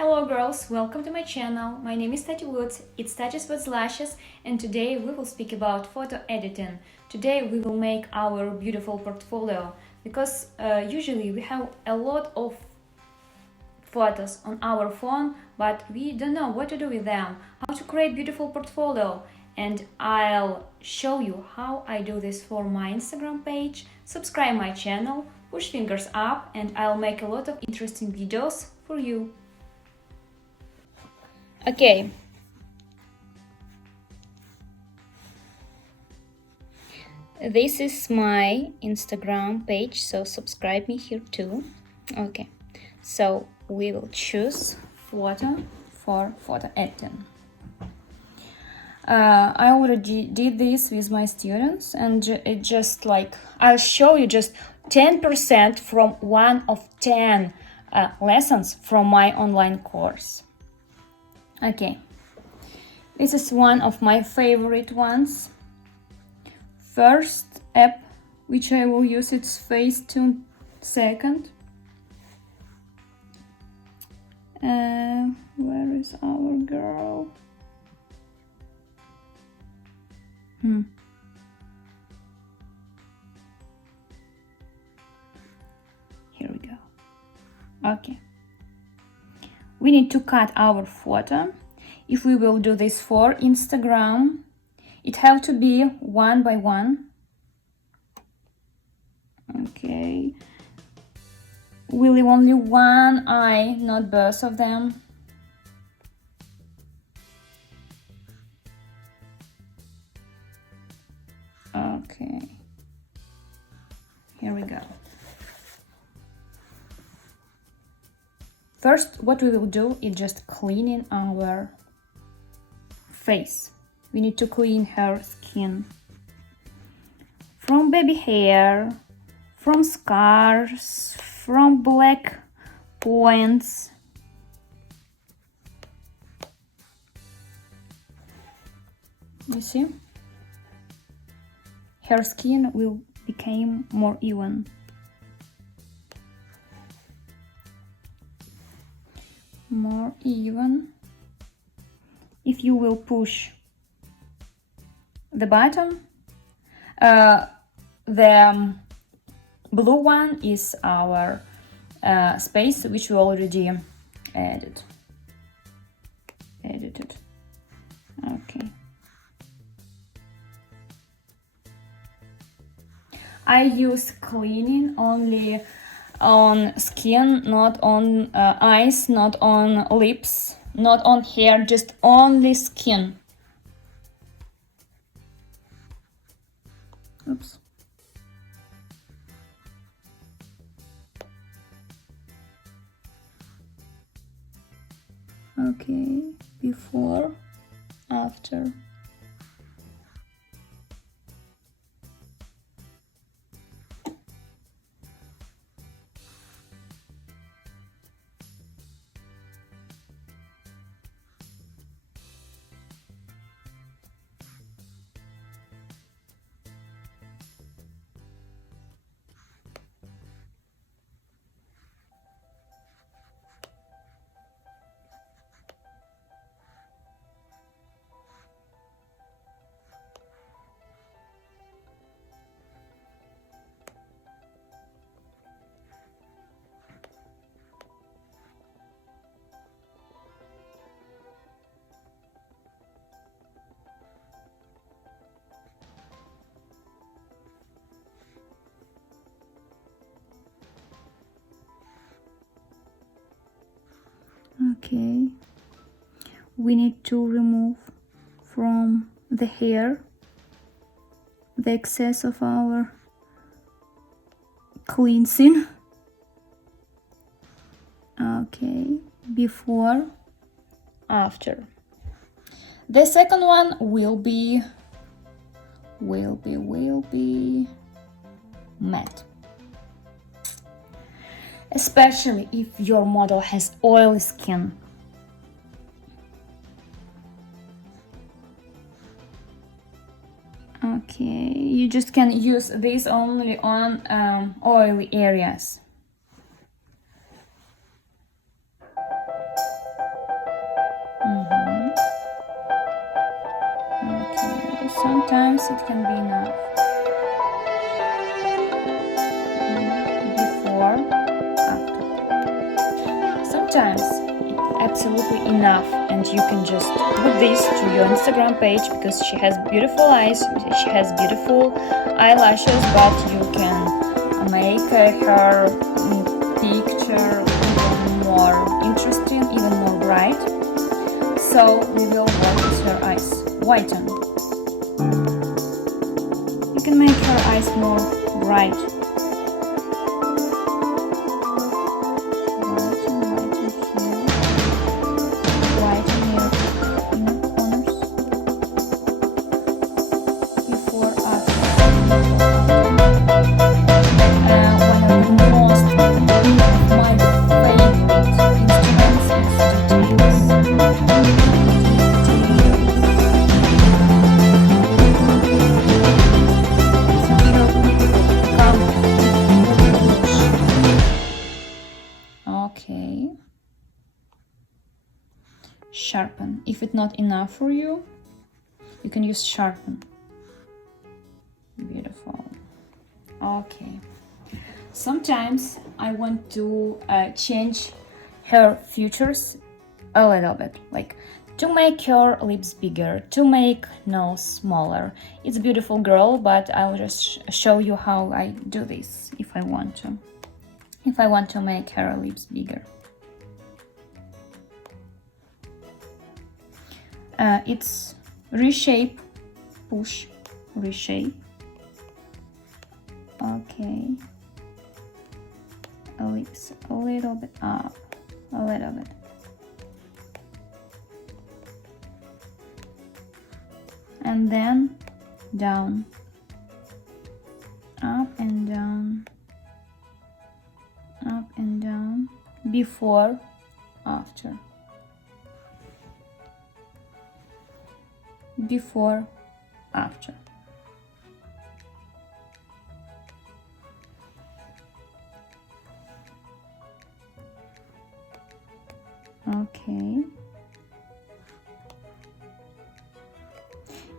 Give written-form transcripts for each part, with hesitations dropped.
Hello girls, welcome to my channel. My name is Tatty Woods, it's Tatty Woods Lashes, and today we will speak about photo editing. Today we will make our beautiful portfolio because usually we have a lot of photos on our phone, but we don't know what to do with them, how to create beautiful portfolio. And I'll show you how I do this for my Instagram page. Subscribe my channel, push fingers up, and I'll make a lot of interesting videos for you. Okay, this is my Instagram page, so subscribe me here too. Okay, so we will choose photo for photo editing. I already did this with my students, and it just like I'll show you just 10% from one of 10 lessons from my online course. Okay, this is one of my favorite ones. First app which I will use, it's Facetune. Second, where is our girl? Here we go. Okay. We need to cut our photo. If we will do this for Instagram, it have to be one by one. Okay. We leave only one eye, not both of them. Okay. Here we go. First, what we will do is just cleaning our face. We need to clean her skin from baby hair, from scars, from black points. You see? Her skin will become more even. More even. If you will push the button, the blue one is our space which we already edited. Okay. I use cleaning only on skin, not on eyes, not on lips, not on hair, just only skin. Oops. Okay, before, after. Okay, we need to remove from the hair the excess of our cleansing. Okay, before, after. The second one will be matte. Especially if your model has oily skin. Okay, you just can use this only on oily areas. Sometimes it can be enough. Before, after. Sometimes it's absolutely enough, and you can just put this to your Instagram page because she has beautiful eyes, she has beautiful eyelashes, but you can make her picture even more interesting, even more bright. So we will work with her eyes. Whiten. You can make her eyes more bright. Okay. Sharpen. If it's not enough for you, you can use sharpen. Beautiful. Okay. Sometimes I want to change her features a little bit, like to make her lips bigger, to make nose smaller. It's a beautiful girl, but I'll just show you how I do this if I want to. If I want to make her lips bigger. It's reshape, push, reshape. Okay. Lips a little bit up, a little bit. And then down, up and down, up and down, before, after. Before, after. Okay.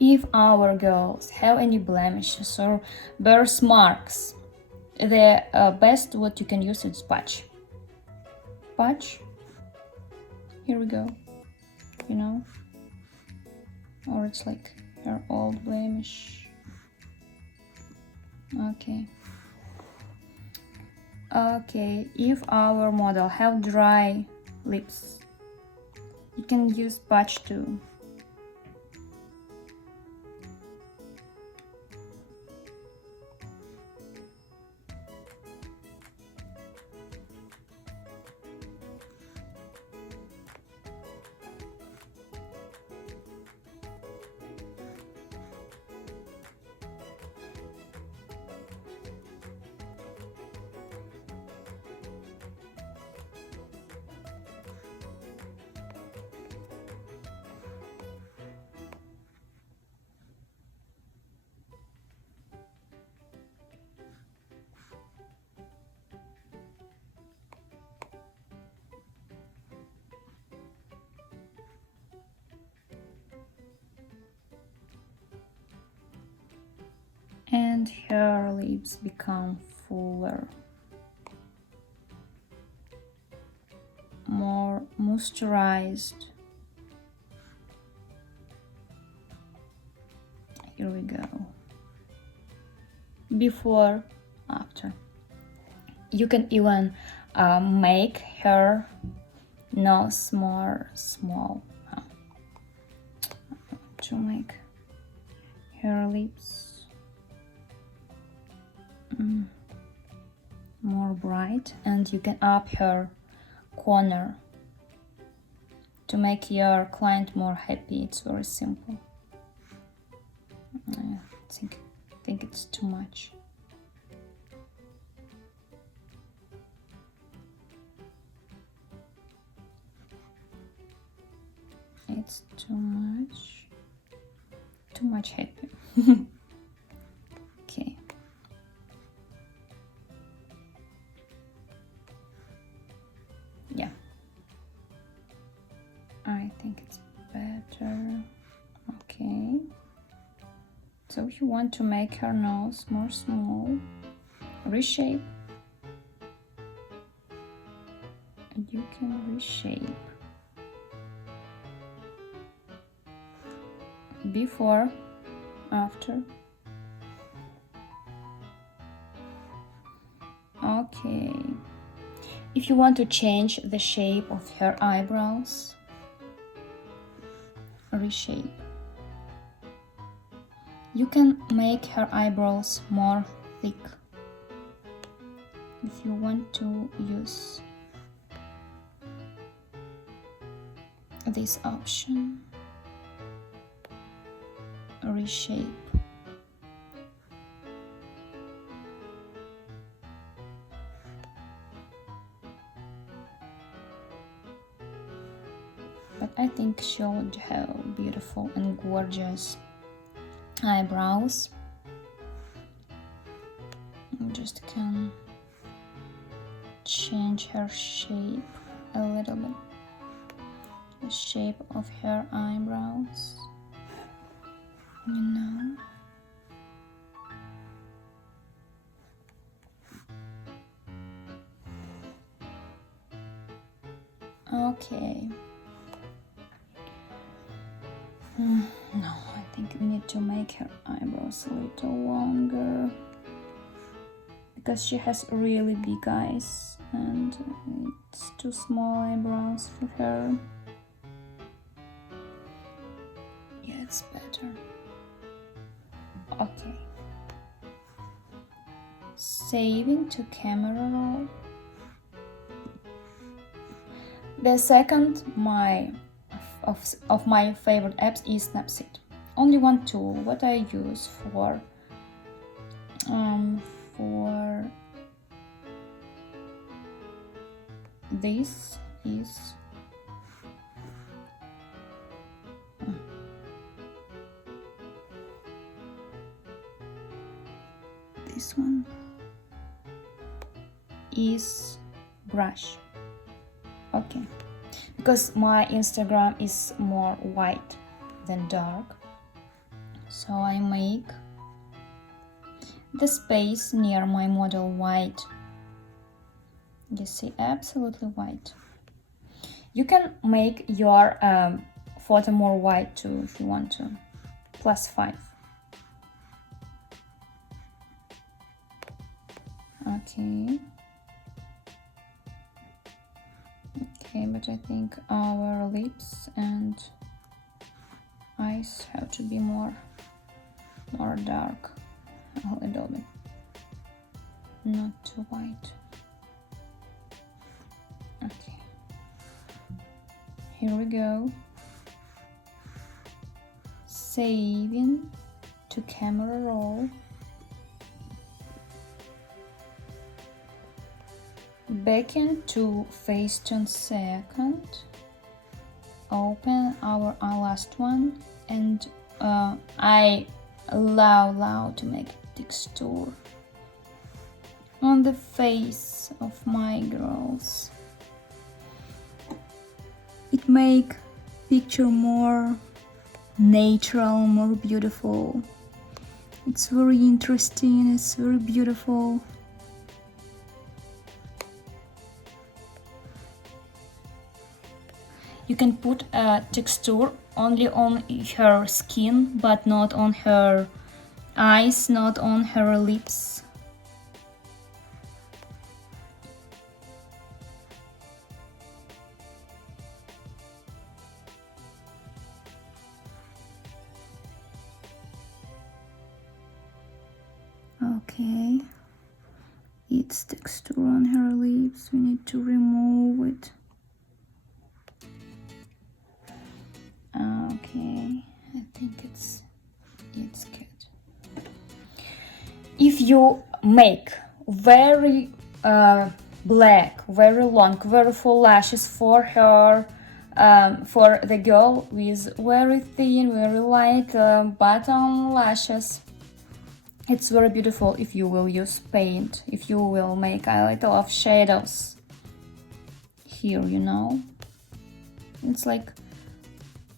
If our girls have any blemishes or birthmarks, the best what you can use is patch. Patch. Here we go. You know. Or it's like her old blemish. Okay. Okay, if our model have dry lips, you can use patch too. And her lips become fuller, more moisturized. Here we go. Before, after. You can even make her nose more small to make her lips more bright, and you can up her corner to make your client more happy. It's very simple. I think it's too much. It's too much happy. Okay. Yeah, I think it's better. Okay. So if you want to make her nose more small, reshape. And you can reshape. Before, after. Okay. If you want to change the shape of her eyebrows, reshape. You can make her eyebrows more thick if you want to use this option. Reshape. But I think she would have beautiful and gorgeous eyebrows. You just can change her shape a little bit. The shape of her eyebrows, you know. Okay. No, I think we need to make her eyebrows a little longer because she has really big eyes and it's too small eyebrows for her. Yeah, it's better. Okay. Saving to camera roll. The second of my favorite apps is Snapseed. Only one tool what I use for this is this one is brush. Okay, because my Instagram is more white than dark, so I make the space near my model white. You see, absolutely white. You can make your photo more white too if you want to. +5. Okay. Okay, but I think our lips and eyes have to be more dark, a little bit, not too white. Okay, here we go. Saving to camera roll. Back into Facetune second. Open our last one, and I love to make texture on the face of my girls. It make picture more natural, more beautiful. It's very interesting, it's very beautiful. You can put a texture only on her skin, but not on her eyes, not on her lips. Okay, it's texture on her lips, we need to remove it. Okay, I think it's good. If you make very black, very long, very full lashes for her, for the girl with very thin, very light bottom lashes, it's very beautiful if you will use paint, if you will make a little of shadows here, you know. It's like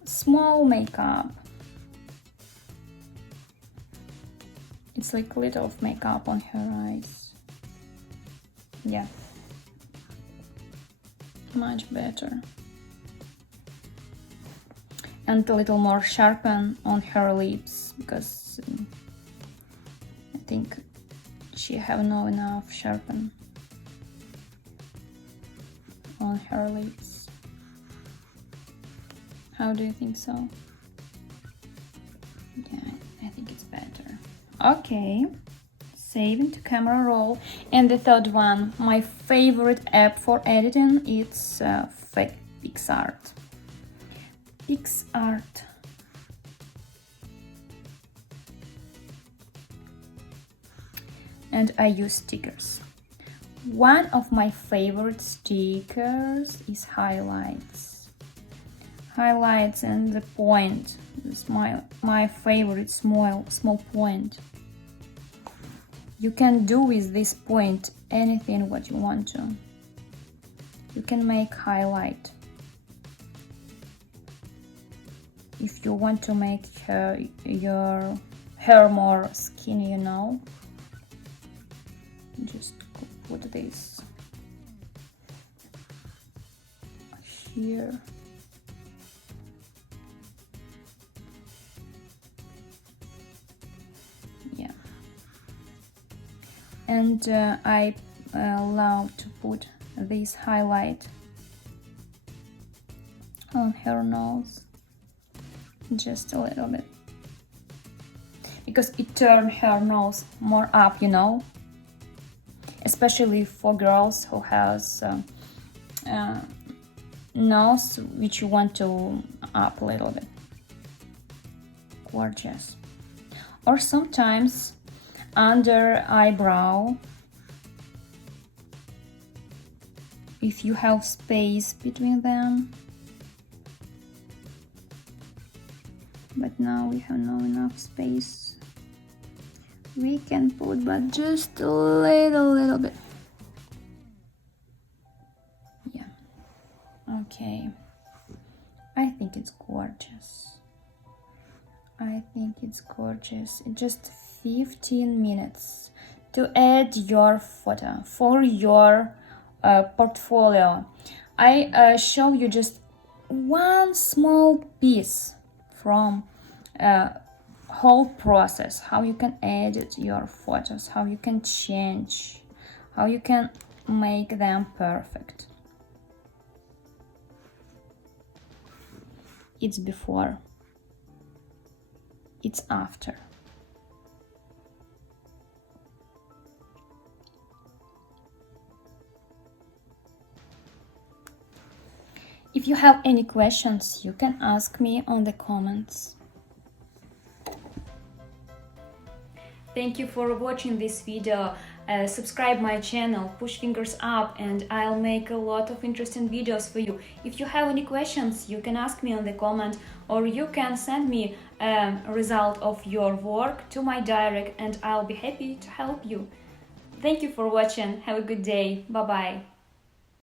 small makeup. It's like a little of makeup on her eyes. Yeah. Much better. And a little more sharpen on her lips, because I think she have not enough sharpen on her lips. How do you think so? Yeah, I think it's better. Okay, save into camera roll. And the third one, my favorite app for editing, it's PixArt. PixArt. And I use stickers. One of my favorite stickers is highlights. Highlights and the point. This is my favorite small point. You can do with this point anything what you want to. You can make highlight. If you want to make your hair more skinny, you know, just put this here. Yeah. And I love to put this highlight on her nose, just a little bit, because it turns her nose more up, you know, especially for girls who has nose which you want to up a little bit. Gorgeous. Or sometimes under eyebrow, if you have space between them. But now we have not enough space. We can put but just a little bit. Yeah. Okay. I think it's gorgeous. I think it's gorgeous. Just 15 minutes to add your photo for your portfolio. I show you just one small piece from whole process, how you can edit your photos, how you can change, how you can make them perfect. It's before, it's after. If you have any questions, you can ask me on the comments. Thank you for watching this video. Subscribe my channel, push fingers up, and I'll make a lot of interesting videos for you. If you have any questions, you can ask me on the comment, or you can send me a result of your work to my direct, and I'll be happy to help you. Thank you for watching. Have a good day. Bye bye.